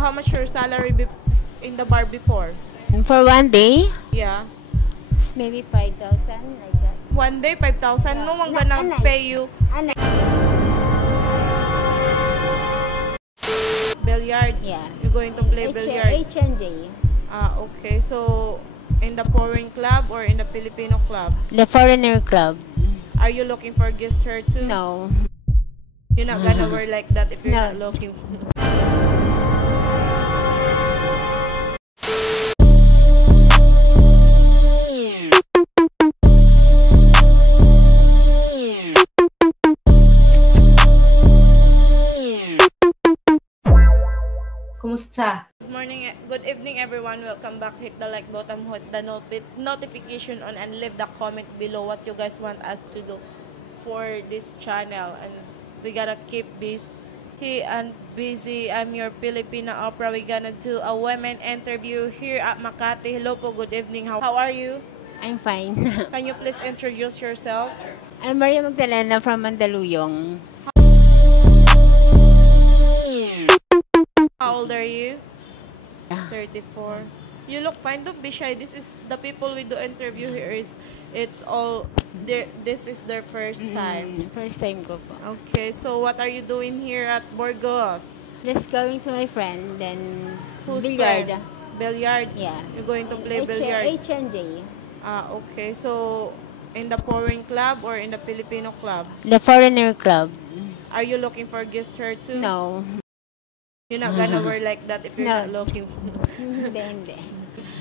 how much your salary in the bar before? For one day, Yeah. it's maybe 5,000 like that. One day, 5,000. Yeah. No one Na- gonna anay. pay you. Ano? Billiard. Yeah. You're going to play billiard. H&J. Okay. So, in the foreign club or in the Filipino club? The Foreigner Club. Are you looking for guest hair too? No. You're not gonna wear like that if you're No. not looking. Kumusta? Good evening everyone. Welcome back. Hit the like button, hit the notification on, and leave the comment below what you guys want us to do for this channel. And we gotta keep busy and busy. I'm your Filipina Opera. We're gonna do a women interview here at Makati. Hello po, good evening. How are you? I'm fine. Can you please introduce yourself? I'm Maria Magdalena from Mandaluyong. How old are you? 34. You look fine. Don't be shy. This is the people we do interview here. This is their first time. First time ko po. Okay, so what are you doing here at Burgos? Just going to my friend, then Who's billiard. friend? Billiard? Yeah. You're going to play billiard? H&J. Okay. So, in the foreign club or in the Filipino club? The Foreigner Club. Are you looking for guest hair too? No. You're not gonna wear like that if you're No. not looking. Hindi.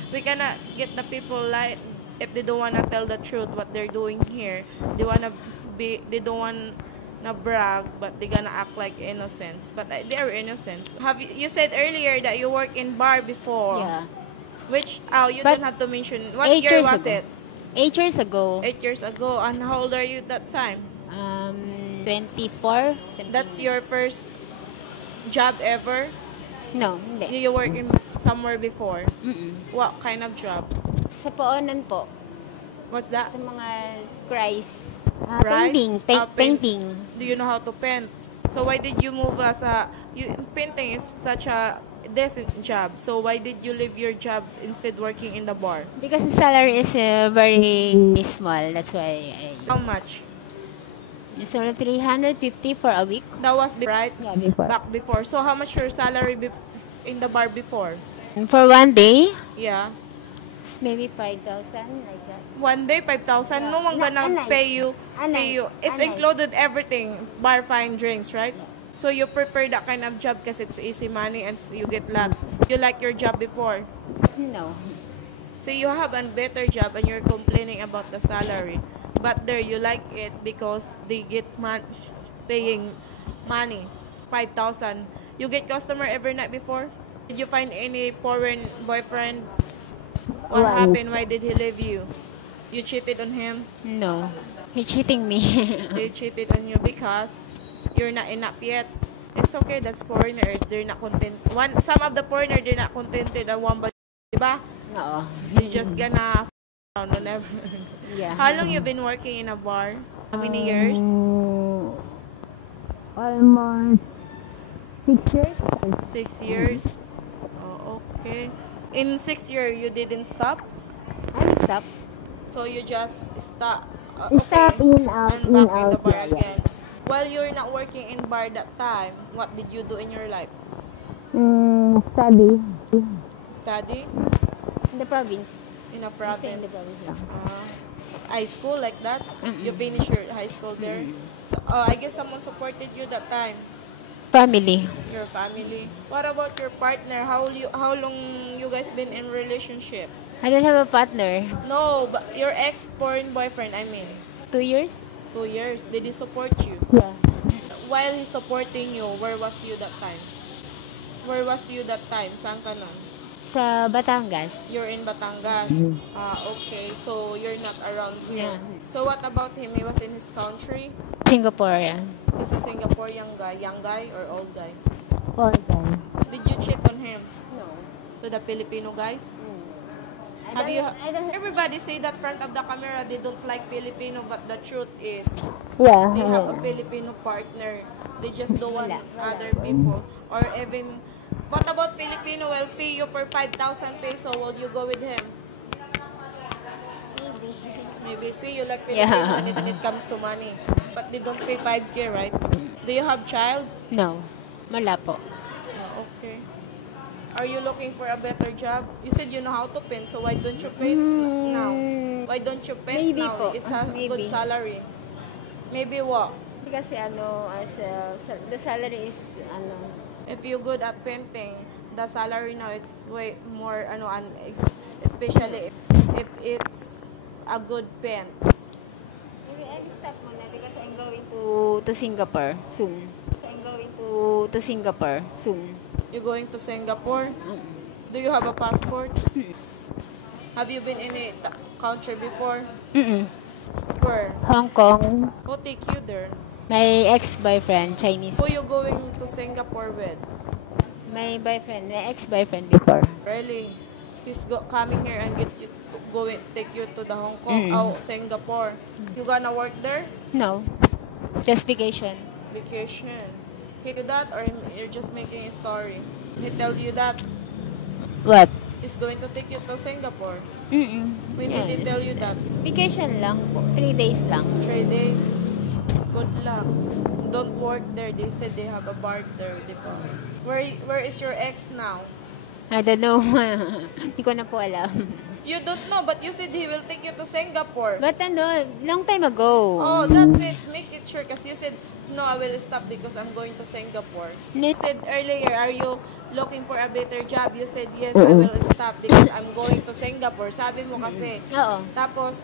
We cannot get the people like if they don't wanna tell the truth what they're doing here. They don't wanna brag, but they gonna act like innocents. But they are innocents. You said earlier that you work in bar before? Yeah. You But don't have to mention. What 8 year years was ago. it? 8 years ago. 8 years ago. And how old are you that time? 24. That's your first job ever? No, hindi. You work in somewhere before? What kind of job? Sa poonan po. What's that? Sa mga cries. Rice? Painting. Do you know how to paint? So why did you move painting is such a decent job. So why did you leave your job instead working in the bar? Because the salary is very small. That's why How much? it's only 350 for a week. That was right? Yeah, before. Back before. So how much your salary in the bar before? For one day, Yeah. it's maybe 5,000 like that. One day, 5,000. Yeah. No one gonna Anay. pay you. Anay. It's Anay. included everything. Bar, fine, drinks, right? Yeah. So you prepare that kind of job because it's easy money and you get lot. You like your job before. No. So you have a better job and you're complaining about the salary. But there, you like it because they get paying money, 5,000. You get customer every night before? Did you find any foreign boyfriend? What Right. happened? Why did he leave you? You cheated on him? No. He's cheating me. They cheated on you because you're not enough yet. It's okay, that's foreigners. They're not content. Some of the foreigners, they're not contented at one, but diba? Oo. You just gonna around whenever. Yeah. How long you been working in a bar? How many years? Almost 6 years. 6 years. Oh, okay. In 6 years, you didn't stop? I stop. So you just stop. Stop, in, out, and in, back in out, the bar yeah, again. While you're not working in bar that time, what did you do in your life? Study. Study In the province. in a Stay in the province. province lang. High school like that? You finished your high school there? So, I guess someone supported you that time. Family. Your family. What about your partner? How long you guys been in relationship? I don't have a partner. No, but your ex-foreign boyfriend, I mean. 2 years? 2 years. Did he support you? Yeah. While he's supporting you, where was you that time? Where was you that time? Saan ka nun? Sa Batangas. You're in Batangas. Okay. So, you're not around here. Yeah. So, what about him? He was in his country? Singaporean. He's a Singaporean guy. Young guy or old guy? All time. Did you cheat on him? No. To the Filipino guys? Everybody say that front of the camera they don't like Filipino, but the truth is Yeah. they have a Filipino partner. They just don't want Wala. other people, or even What about Filipino will pay you for 5,000 peso? Will you go with him? Maybe. Maybe. See, you like Filipino Yeah. when it comes to money. But they don't pay 5K, right? Do you have child? No. Wala po. Okay. Are you looking for a better job? You said you know how to paint, so why don't you paint now? Why don't you paint Maybe now? po. It's a Maybe. good salary. Maybe what? Kasi the salary is, If you're good at painting, the salary now it's way more, especially if it's a good paint. maybe I'll stop muna because I'm going to Singapore soon. I'm going to Singapore soon. You're going to Singapore? Do you have a passport? Have you been in a country before? Where? Hong Kong. Who take you there? My ex-boyfriend, Chinese. Who you going to Singapore with? My ex-boyfriend before. Really? He's coming here and take you to the Hong Kong, Singapore. You gonna work there? No. Just vacation. Vacation. He do that or you're just making a story? He tell you that What? he's going to take you to Singapore. When Yes. did he tell you that? Vacation lang po. 3 days lang. 3 days. Good luck. Don't work there. They said they have a bar there. Diba? Where is your ex now? I don't know. Hindi ko na po alam. You don't know, but you said he will take you to Singapore. But long time ago. Oh, that's it. Make it sure. Because you said, no, I will stop because I'm going to Singapore. You said earlier, are you looking for a better job? You said, yes, I will stop because I'm going to Singapore. Sabi mo kasi. Oo. Tapos,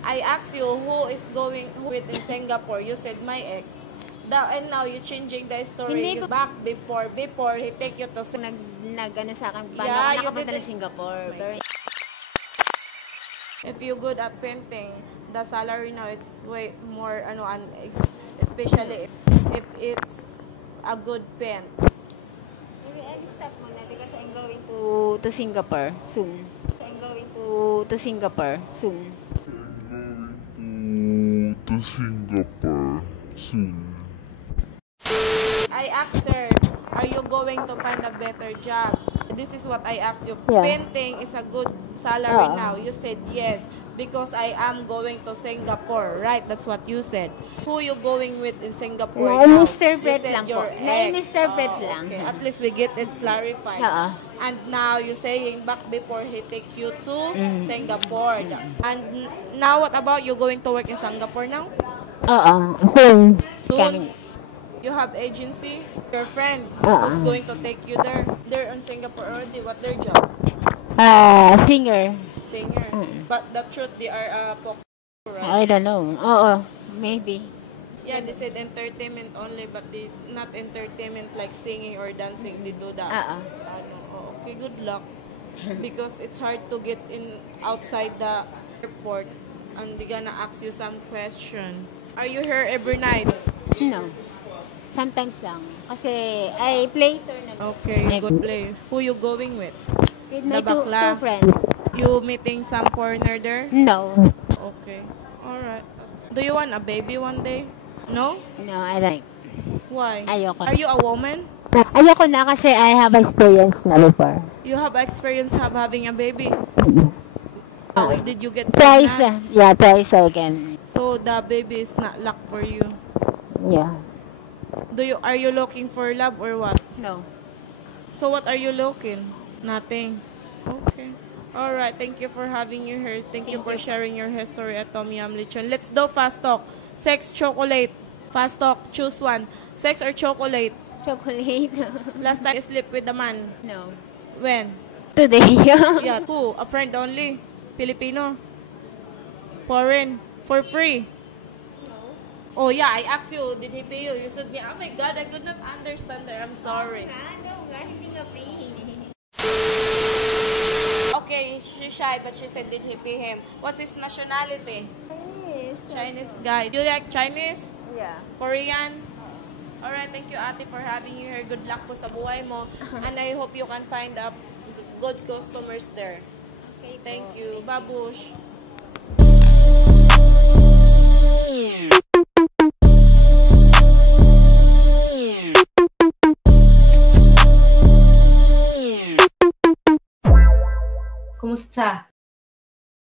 I asked you, who is going with in Singapore? You said, my ex. And now, you're changing the story. Hindi po. Back before he take you to Nag-ano sa akin, paano Yeah, ako you nakapunta didn't- ng Singapore. Pero, If you're good at painting, the salary now it's way more, especially if it's a good paint. maybe I'll stop muna because I'm going to Singapore soon. I'm going to Singapore soon. To Singapore soon. I asked her, are you going to find a better job? This is what I asked you. Yeah. Painting is a good salary now. You said yes, because I am going to Singapore. Right, that's what you said. Who you going with in Singapore Na, now? Mr. Fred You said lang po. your Na, ex. Mr. Fred lang. Okay, at least we get it clarified. Oo. And now you saying back before he take you to Singapore. And now what about you going to work in Singapore now? Oo. Soon. Soon? Coming. You have agency? Your friend who's going to take you there? They're in Singapore already. What their job? Singer. Singer. But the truth, they are I right? don't know. Oo. Maybe. Yeah, they said entertainment only, but they not entertainment like singing or dancing. They do that. Okay, good luck. Because it's hard to get in outside the airport, and they're gonna ask you some question. Are you here every night? No. Sometimes lang. Kasi I play tournament. Okay, good play. Who you going with? With my The bakla. two friends. You meeting some foreigner there? No. Okay. Alright. Do you want a baby one day? No? No, I like. Why? Ayoko. Are you a woman? Ayoko na kasi I have experience na before. You have experience having a baby? Oh, did you get Twice, pregnant? yeah, twice again. So the baby is not luck for you. Yeah. Are you looking for love or what? No. So what are you looking? Nothing. Okay. Alright, thank you for having you here. Thank you for sharing your history at Tom Yum Lechon. Let's do fast talk. Sex, chocolate. Fast talk, choose one. Sex or chocolate? Chocolate? Last time you sleep with a man. No. When? Today. Yeah. Who? A friend only? Filipino? Foreign? For free? Oh yeah, I asked you, did he pay you? You said, yeah, oh my God, I could not understand her. I'm sorry. Hindi nga free. Okay, she's shy, but she said, did he pay him? What's his nationality? Yes. Chinese guy. Do you like Chinese? Yeah. Korean? Alright, thank you ate for having you here. Good luck po sa buhay mo. And I hope you can find good customers there. Okay, Thank you. Babush. Kumusta?